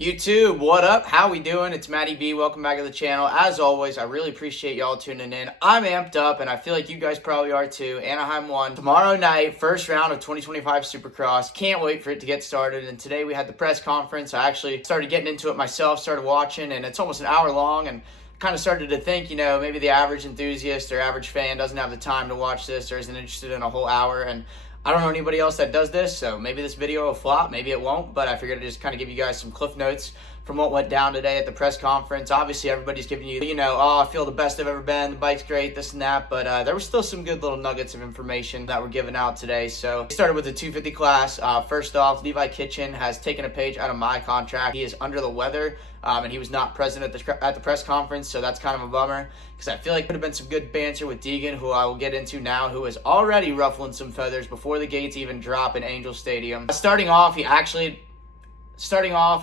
YouTube, what up? How we doing? It's Matty B. Welcome back to the channel. As always, I really appreciate y'all tuning in. I'm amped up, and I feel like you guys probably are too. Anaheim won tomorrow night, first round of 2025 Supercross. Can't wait for it to get started. And today we had the press conference. I actually started getting into it myself, started watching, and it's almost an hour long. And kind of started to think, maybe the average enthusiast or average fan doesn't have the time to watch this or isn't interested in a whole hour. And I don't know anybody else that does this, so maybe this video will flop, maybe it won't, but I figured I'd just kind of give you guys some cliff notes from what went down today at the press conference. Obviously, everybody's giving you, oh, I feel the best I've ever been, the bike's great, this and that, but there were still some good little nuggets of information that were given out today. So we started with the 250 class. First off, Levi Kitchen has taken a page out of my contract. He is under the weather, and he was not present at the press conference, so that's kind of a bummer, because I feel like could have been some good banter with Deegan, who I will get into now, who is already ruffling some feathers before the gates even drop in Angel Stadium. Starting off,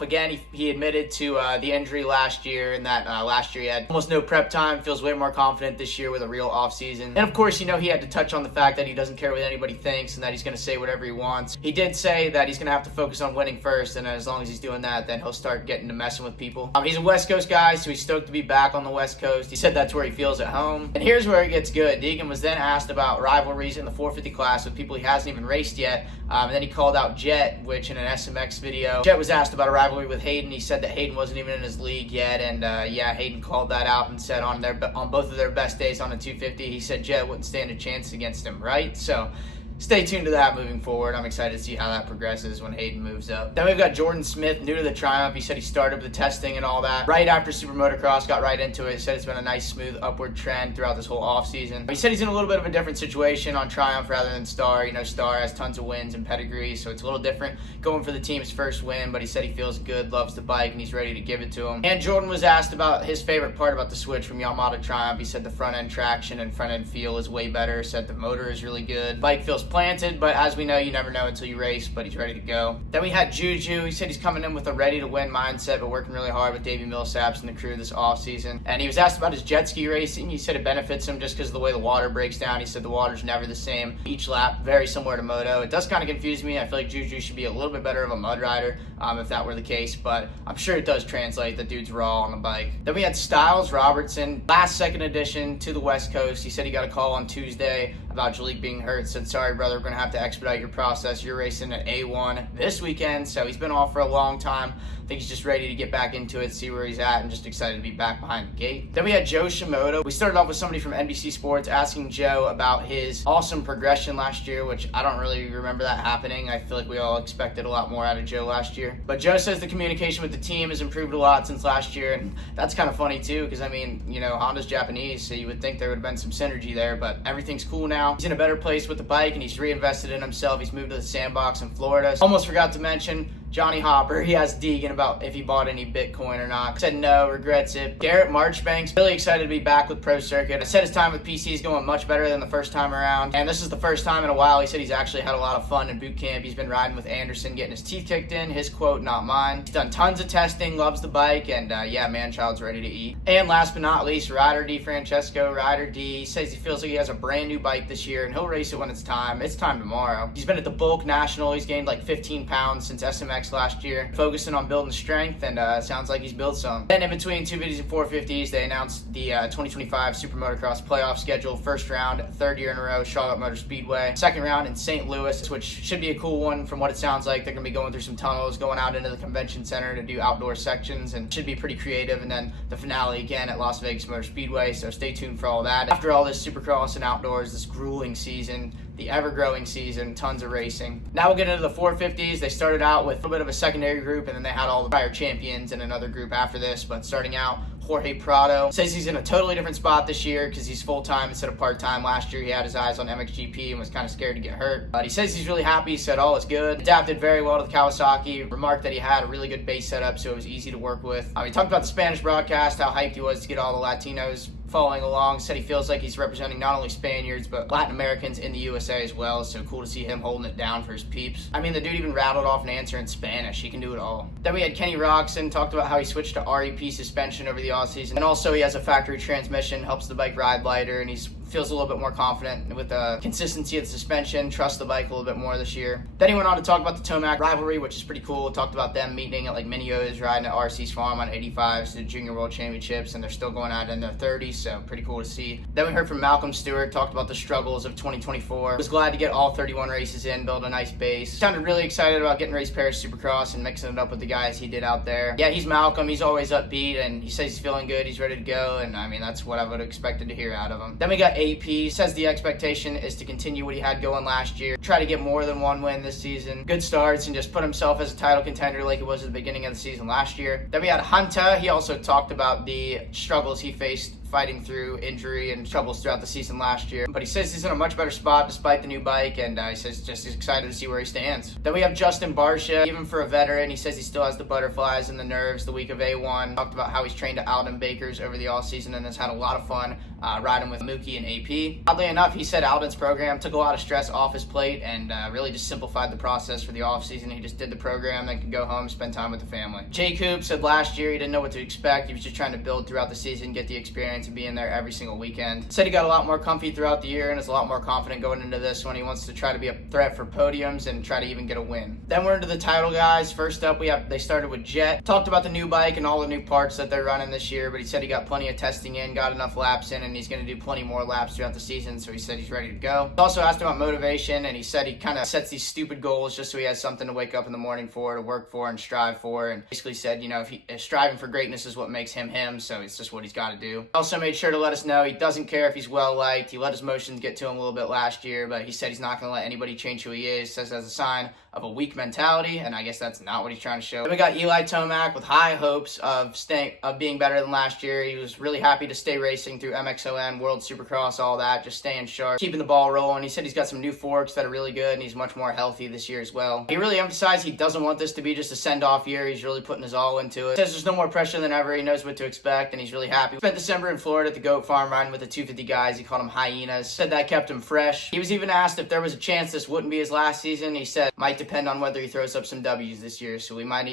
again, he admitted to the injury last year, and that last year he had almost no prep time, feels way more confident this year with a real offseason. And of course, he had to touch on the fact that he doesn't care what anybody thinks and that he's going to say whatever he wants. He did say that he's going to have to focus on winning first, and as long as he's doing that, then he'll start getting to messing with people. He's a West Coast guy, so he's stoked to be back on the West Coast. He said that's where he feels at home. And here's where it gets good. Deegan was then asked about rivalries in the 450 class with people he hasn't even raced yet, and then he called out Jett, which in an SMX video, Jett was asked about a rivalry with Hayden. He said that Hayden wasn't even in his league yet, and Hayden called that out and said on both of their best days on a 250, he said Jett wouldn't stand a chance against him, right? So stay tuned to that moving forward. I'm excited to see how that progresses when Hayden moves up. Then we've got Jordan Smith, new to the Triumph. He said he started with the testing and all that right after Super Motocross, got right into it. He said it's been a nice, smooth, upward trend throughout this whole offseason. He said he's in a little bit of a different situation on Triumph rather than Star. Star has tons of wins and pedigree, so it's a little different going for the team's first win, but he said he feels good, loves the bike, and he's ready to give it to him. And Jordan was asked about his favorite part about the switch from Yamaha to Triumph. He said the front-end traction and front-end feel is way better, said the motor is really good. Bike feels planted, but as we know, you never know until you race, but he's ready to go. Then we had Juju. He said he's coming in with a ready-to-win mindset, but working really hard with Davey Millsaps and the crew this offseason. And he was asked about his jet ski racing. He said it benefits him just because of the way the water breaks down. He said the water's never the same each lap, very similar to moto. It does kind of confuse me. I feel like Juju should be a little bit better of a mud rider if that were the case, but I'm sure it does translate. The dude's raw on the bike. Then we had Styles Robertson, last second addition to the West Coast. He said he got a call on Tuesday about Jalik being hurt. Said, sorry, brother, we're going to have to expedite your process. You're racing at A1 this weekend, so he's been off for a long time. I think he's just ready to get back into it, see where he's at, and just excited to be back behind the gate. Then we had Joe Shimoda. We started off with somebody from NBC Sports asking Joe about his awesome progression last year, which I don't really remember that happening. I feel like we all expected a lot more out of Joe last year. But Joe says the communication with the team has improved a lot since last year, and that's kind of funny too, because Honda's Japanese, so you would think there would have been some synergy there, but everything's cool now. He's in a better place with the bike, and he's reinvested in himself. He's moved to the sandbox in Florida. Almost forgot to mention Johnny Hopper. He asked Deegan about if he bought any Bitcoin or not. Said no, regrets it. Garrett Marchbanks, really excited to be back with Pro Circuit. I said his time with PC is going much better than the first time around, and this is the first time in a while. He said he's actually had a lot of fun in boot camp. He's been riding with Anderson, getting his teeth kicked in. His quote, not mine. He's done tons of testing, loves the bike, and man-child's ready to eat. And last but not least, Ryder D. Francesco. Ryder D. He says he feels like he has a brand new bike this year, and he'll race it when it's time. It's time tomorrow. He's been at the Bulk National. He's gained like 15 pounds since SMX last year, focusing on building strength, and sounds like he's built some. Then in between 250s and 450s, they announced the 2025 Super Motocross playoff schedule. First round, third year in a row, Charlotte Motor Speedway. Second round in St. Louis, which should be a cool one from what it sounds like. They're going to be going through some tunnels, going out into the convention center to do outdoor sections, and should be pretty creative. And then the finale again at Las Vegas Motor Speedway, so stay tuned for all that. After all this Supercross and outdoors, this grueling season, the ever-growing season, tons of racing. Now we'll get into the 450s. They started out with a little bit of a secondary group, and then they had all the prior champions in another group after this. But starting out, Jorge Prado says he's in a totally different spot this year because he's full-time instead of part-time. Last year he had his eyes on MXGP and was kind of scared to get hurt. But he says he's really happy. He said all is good. Adapted very well to the Kawasaki. Remarked that he had a really good base setup, so it was easy to work with. He talked about the Spanish broadcast, how hyped he was to get all the Latinos following along. Said he feels like he's representing not only Spaniards but Latin Americans in the USA as well, so cool to see him holding it down for his peeps. The dude even rattled off an answer in Spanish. He can do it all. Then we had Kenny Roxon, talked about how he switched to REP suspension over the offseason, and also he has a factory transmission, helps the bike ride lighter, and he's feels a little bit more confident with the consistency of the suspension, trust the bike a little bit more this year. Then he went on to talk about the Tomac rivalry, which is pretty cool. Talked about them meeting at like Mini-O's, riding at RC's farm on 85s to Junior World Championships, and they're still going out in their 30s, so pretty cool to see. Then we heard from Malcolm Stewart, talked about the struggles of 2024. Was glad to get all 31 races in, build a nice base. Sounded really excited about getting race Paris Supercross and mixing it up with the guys he did out there. Yeah, he's Malcolm. He's always upbeat, and he says he's feeling good. He's ready to go, and I mean, that's what I would have expected to hear out of him. Then we got AP. Says the expectation is to continue what he had going last year, try to get more than one win this season, good starts, and just put himself as a title contender like he was at the beginning of the season last year. Then we had Hunter. He also talked about the struggles he faced fighting through injury and troubles throughout the season last year. But he says he's in a much better spot despite the new bike, and he says just he's excited to see where he stands. Then we have Justin Barsha. Even for a veteran, he says he still has the butterflies and the nerves the week of A1. Talked about how he's trained at Alden Bakers over the offseason and has had a lot of fun riding with Mookie and AP. Oddly enough, he said Alden's program took a lot of stress off his plate and really just simplified the process for the offseason. He just did the program, then could go home, spend time with the family. Jay Coop said last year he didn't know what to expect. He was just trying to build throughout the season, get the experience, and be in there every single weekend. Said he got a lot more comfy throughout the year and is a lot more confident going into this one. He wants to try to be a threat for podiums and try to even get a win. Then we're into the title guys. First up, they started with Jett. Talked about the new bike and all the new parts that they're running this year, but he said he got plenty of testing in, got enough laps in, and he's going to do plenty more laps throughout the season, so he said he's ready to go. Also asked about motivation, and he said he kind of sets these stupid goals just so he has something to wake up in the morning for, to work for, and strive for, and basically said, you know, if striving for greatness is what makes him him, so it's just what he's got to do. Also made sure to let us know he doesn't care if he's well liked. He let his emotions get to him a little bit last year, but he said he's not going to let anybody change who he is. Says as a sign of a weak mentality, and I guess that's not what he's trying to show. Then we got Eli Tomac with high hopes of being better than last year. He was really happy to stay racing through MXON, World Supercross, all that, just staying sharp, keeping the ball rolling. He said he's got some new forks that are really good, and he's much more healthy this year as well. He really emphasized he doesn't want this to be just a send-off year. He's really putting his all into it. Says there's no more pressure than ever. He knows what to expect, and he's really happy. Spent December in Florida at the goat farm riding with the 250 guys. He called them hyenas. Said that kept him fresh. He was even asked if there was a chance this wouldn't be his last season. He said might depend on whether he throws up some W's this year, so we might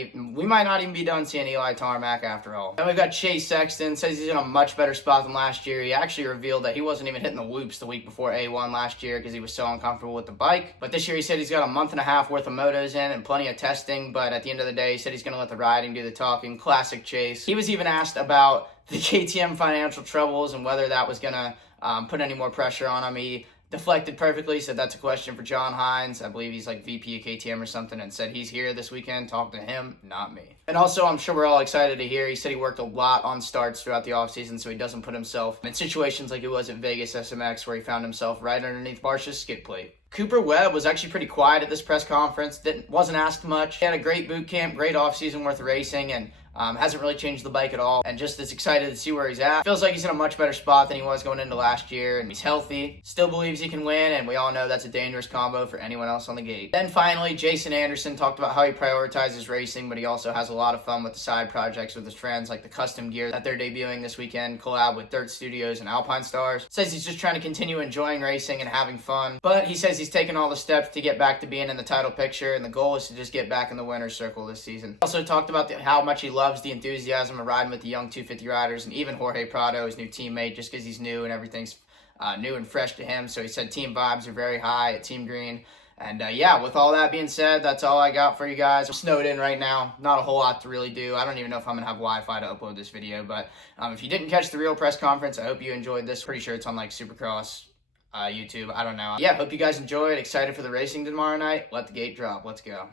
not even be done seeing Eli Tarmac after all. Then we've got Chase Sexton. Says he's in a much better spot than last year. He actually revealed that he wasn't even hitting the loops the week before A1 last year because he was so uncomfortable with the bike. But this year he said he's got a month and a half worth of motos in and plenty of testing, but at the end of the day he said he's going to let the riding do the talking. Classic Chase. He was even asked about the KTM financial troubles and whether that was going to put any more pressure on him. He deflected perfectly, said that's a question for John Hines. I believe he's like VP of KTM or something, and said he's here this weekend. Talk to him, not me. And also, I'm sure we're all excited to hear, he said he worked a lot on starts throughout the offseason so he doesn't put himself in situations like he was at Vegas SMX where he found himself right underneath Barsha's skid plate. Cooper Webb was actually pretty quiet at this press conference, wasn't asked much. He had a great boot camp, great offseason worth of racing, and hasn't really changed the bike at all, and just is excited to see where he's at. Feels like he's in a much better spot than he was going into last year, and he's healthy, still believes he can win, and we all know that's a dangerous combo for anyone else on the gate. Then finally, Jason Anderson talked about how he prioritizes racing, but he also has a lot of fun with the side projects with his friends, like the custom gear that they're debuting this weekend, collab with Dirt Studios and Alpine Stars. Says he's just trying to continue enjoying racing and having fun, but he says he's taken all the steps to get back to being in the title picture, and the goal is to just get back in the winner's circle this season. Also talked about how much he loves the enthusiasm of riding with the young 250 riders, and even Jorge Prado, his new teammate, just because he's new and everything's new and fresh to him. So he said team vibes are very high at Team Green. And yeah, with all that being said, that's all I got for you guys. I'm snowed in right now. Not a whole lot to really do. I don't even know if I'm going to have Wi-Fi to upload this video. But if you didn't catch the real press conference, I hope you enjoyed this. Pretty sure it's on like Supercross, YouTube. I don't know. Yeah, hope you guys enjoyed. Excited for the racing tomorrow night. Let the gate drop. Let's go.